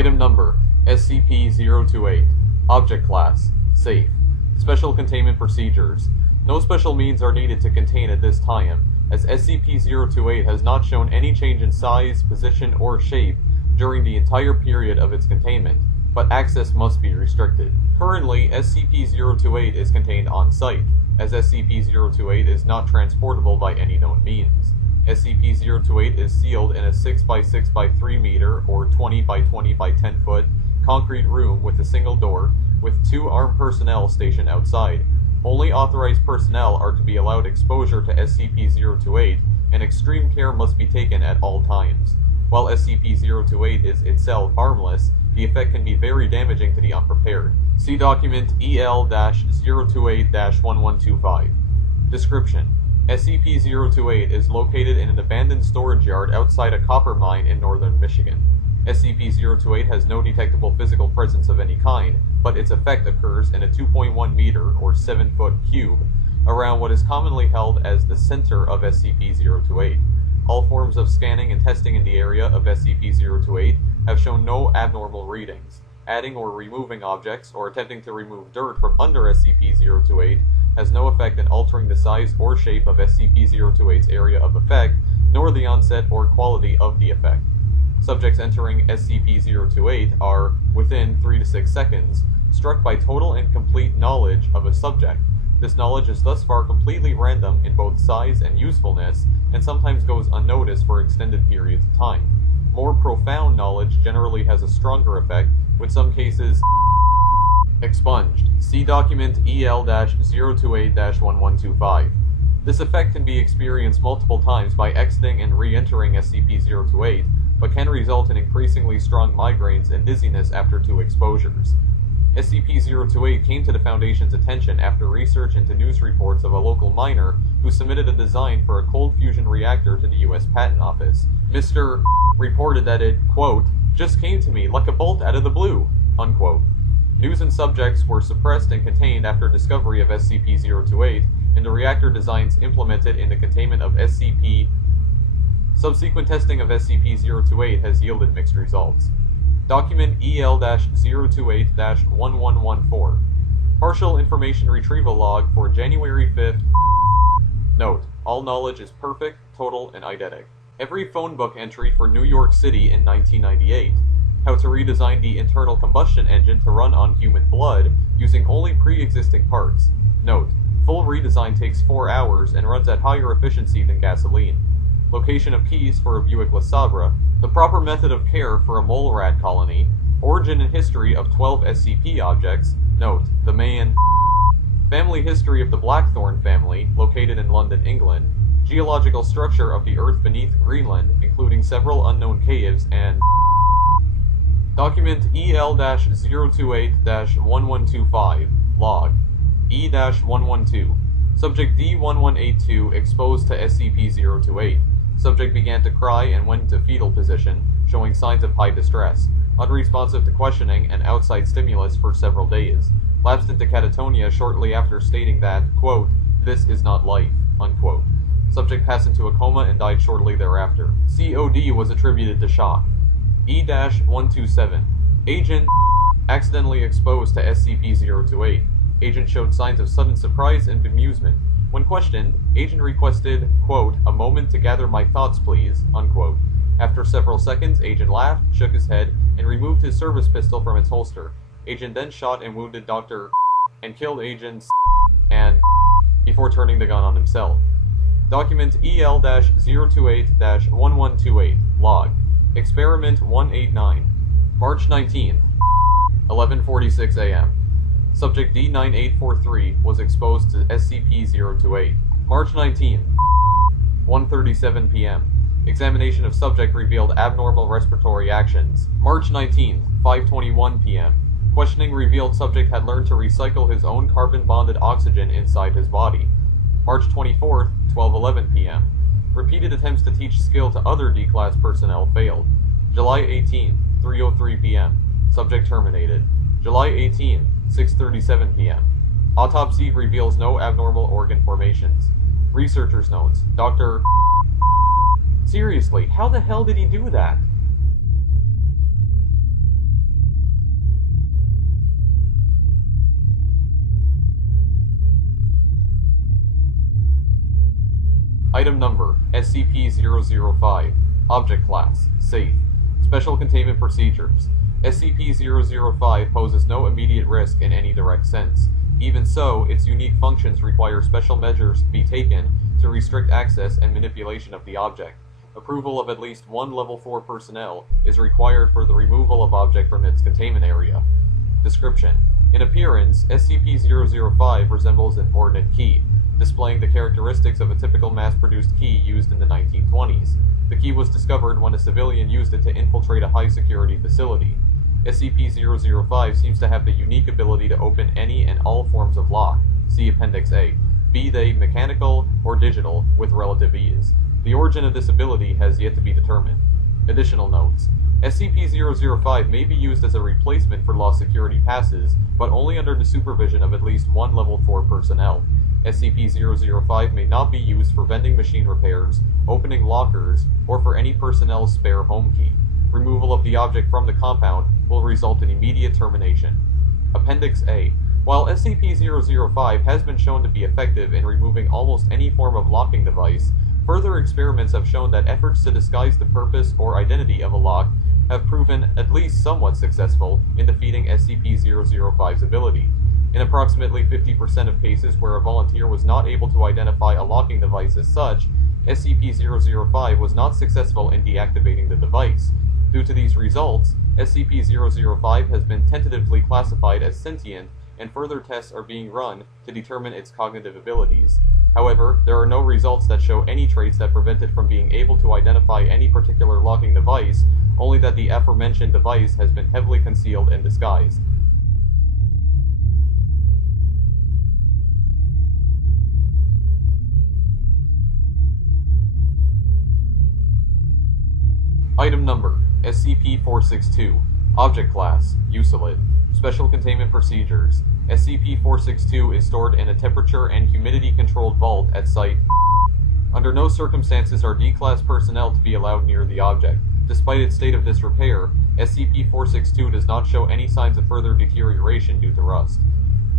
Item Number, SCP-028. Object Class, Safe. Special Containment Procedures. No special means are needed to contain at this time, as SCP-028 has not shown any change in size, position, or shape during the entire period of its containment, but access must be restricted. Currently, SCP-028 is contained on-site, as SCP-028 is not transportable by any known means. SCP-028 is sealed in a 6x6x3 meter or 20x20x10 foot concrete room with a single door, with 2 armed personnel stationed outside. Only authorized personnel are to be allowed exposure to SCP-028, and extreme care must be taken at all times. While SCP-028 is itself harmless, the effect can be very damaging to the unprepared. See document EL-028-1125. Description: SCP-028 is located in an abandoned storage yard outside a copper mine in northern Michigan. SCP-028 has no detectable physical presence of any kind, but its effect occurs in a 2.1 meter or 7 foot cube around what is commonly held as the center of SCP-028. All forms of scanning and testing in the area of SCP-028 have shown no abnormal readings. Adding or removing objects or attempting to remove dirt from under SCP-028 has no effect in altering the size or shape of SCP-028's area of effect, nor the onset or quality of the effect. Subjects entering SCP-028 are, within 3 to 6 seconds, struck by total and complete knowledge of a subject. This knowledge is thus far completely random in both size and usefulness, and sometimes goes unnoticed for extended periods of time. More profound knowledge generally has a stronger effect, with some cases expunged. See document EL-028-1125. This effect can be experienced multiple times by exiting and re-entering SCP-028, but can result in increasingly strong migraines and dizziness after 2 exposures. SCP-028 came to the Foundation's attention after research into news reports of a local miner who submitted a design for a cold fusion reactor to the U.S. Patent Office. Mr. reported that it, quote, "just came to me like a bolt out of the blue," unquote. News and subjects were suppressed and contained after discovery of SCP-028 and the reactor designs implemented in the containment of SCP. Subsequent testing of SCP-028 has yielded mixed results. Document EL-028-1114. Partial Information Retrieval Log for January 5th. Note: all knowledge is perfect, total, and eidetic. Every phone book entry for New York City in 1998. How to redesign the internal combustion engine to run on human blood using only pre-existing parts. Note: full redesign takes 4 hours and runs at higher efficiency than gasoline. Location of keys for a Buick LeSabre. The proper method of care for a mole rat colony. Origin and history of 12 SCP objects. Note: the man. Family history of the Blackthorn family, located in London, England. Geological structure of the Earth beneath Greenland, including several unknown caves and... Document EL-028-1125. Log. E-112. Subject D1182 exposed to SCP-028. Subject began to cry and went into fetal position, showing signs of high distress. Unresponsive to questioning and outside stimulus for several days. Lapsed into catatonia shortly after stating that, quote, "this is not life," unquote. Subject passed into a coma and died shortly thereafter. COD was attributed to shock. E-127. Agent accidentally exposed to SCP-028. Agent showed signs of sudden surprise and bemusement. When questioned, Agent requested, quote, "a moment to gather my thoughts, please," unquote. After several seconds, Agent laughed, shook his head, and removed his service pistol from its holster. Agent then shot and wounded Dr. and killed Agent and before turning the gun on himself. Document EL-028-1128. Log. Experiment 189. March 19th, 11:46 a.m. Subject D9843 was exposed to SCP-028. March 19th, 1:37 p.m. Examination of subject revealed abnormal respiratory actions. March 19th, 5:21 p.m. Questioning revealed subject had learned to recycle his own carbon-bonded oxygen inside his body. March 24th, 12:11 p.m. Repeated attempts to teach skill to other D-Class personnel failed. July 18th, 3:03 p.m. Subject terminated. July 18th, 6:37 p.m. Autopsy reveals no abnormal organ formations. Researcher's notes. Dr. Seriously, how the hell did he do that? Item Number, SCP-005. Object Class, Safe. Special Containment Procedures. SCP-005 poses no immediate risk in any direct sense. Even so, its unique functions require special measures to be taken to restrict access and manipulation of the object. Approval of at least one Level 4 personnel is required for the removal of object from its containment area. Description: in appearance, SCP-005 resembles an ordnance key, displaying the characteristics of a typical mass-produced key used in the 1920s. The key was discovered when a civilian used it to infiltrate a high-security facility. SCP-005 seems to have the unique ability to open any and all forms of lock, see Appendix A, be they mechanical or digital, with relative ease. The origin of this ability has yet to be determined. Additional notes: SCP-005 may be used as a replacement for lost security passes, but only under the supervision of at least one Level 4 personnel. SCP-005 may not be used for vending machine repairs, opening lockers, or for any personnel's spare home key. Removal of the object from the compound will result in immediate termination. Appendix A. While SCP-005 has been shown to be effective in removing almost any form of locking device, further experiments have shown that efforts to disguise the purpose or identity of a lock have proven at least somewhat successful in defeating SCP-005's ability. In approximately 50% of cases where a volunteer was not able to identify a locking device as such, SCP-005 was not successful in deactivating the device. Due to these results, SCP-005 has been tentatively classified as sentient, and further tests are being run to determine its cognitive abilities. However, there are no results that show any traits that prevent it from being able to identify any particular locking device, only that the aforementioned device has been heavily concealed and disguised. Item Number, SCP-462. Object Class, Usolid. Special Containment Procedures. SCP-462 is stored in a temperature and humidity-controlled vault at Site. Under no circumstances are D-Class personnel to be allowed near the object. Despite its state of disrepair, SCP-462 does not show any signs of further deterioration due to rust.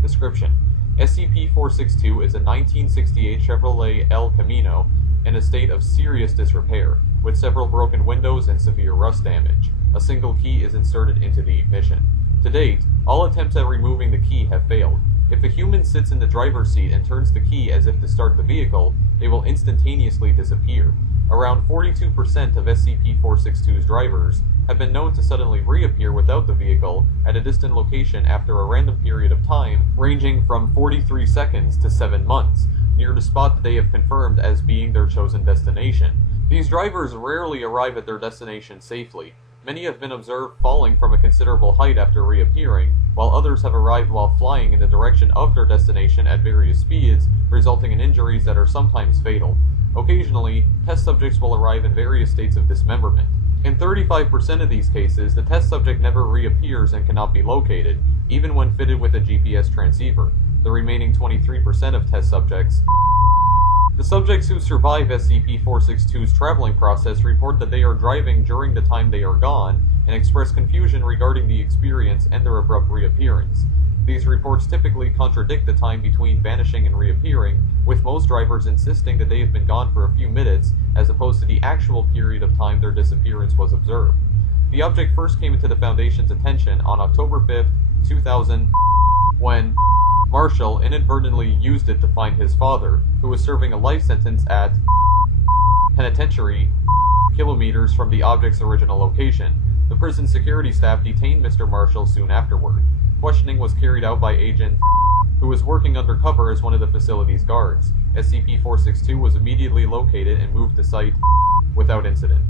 Description: SCP-462 is a 1968 Chevrolet El Camino in a state of serious disrepair, with several broken windows and severe rust damage. A single key is inserted into the ignition. To date, all attempts at removing the key have failed. If a human sits in the driver's seat and turns the key as if to start the vehicle, they will instantaneously disappear. Around 42% of SCP-462's drivers have been known to suddenly reappear without the vehicle at a distant location after a random period of time ranging from 43 seconds to 7 months, near the spot that they have confirmed as being their chosen destination. These drivers rarely arrive at their destination safely. Many have been observed falling from a considerable height after reappearing, while others have arrived while flying in the direction of their destination at various speeds, resulting in injuries that are sometimes fatal. Occasionally, test subjects will arrive in various states of dismemberment. In 35% of these cases, the test subject never reappears and cannot be located, even when fitted with a GPS transceiver. The remaining 23% of test subjects. The subjects who survive SCP-462's traveling process report that they are driving during the time they are gone, and express confusion regarding the experience and their abrupt reappearance. These reports typically contradict the time between vanishing and reappearing, with most drivers insisting that they have been gone for a few minutes, as opposed to the actual period of time their disappearance was observed. The object first came into the Foundation's attention on October 5, 2000, when Marshall inadvertently used it to find his father, who was serving a life sentence at penitentiary kilometers from the object's original location. The prison security staff detained Mr. Marshall soon afterward. Questioning was carried out by Agent who was working undercover as one of the facility's guards. SCP-462 was immediately located and moved to site without incident.